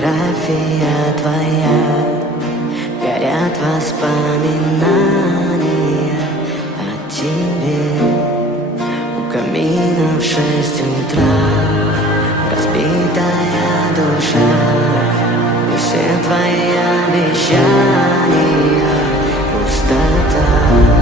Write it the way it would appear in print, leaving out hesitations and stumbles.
фотография твоя, горят воспоминания о тебе. У камина в 6 утра разбитая душа, и все твои обещания пустота.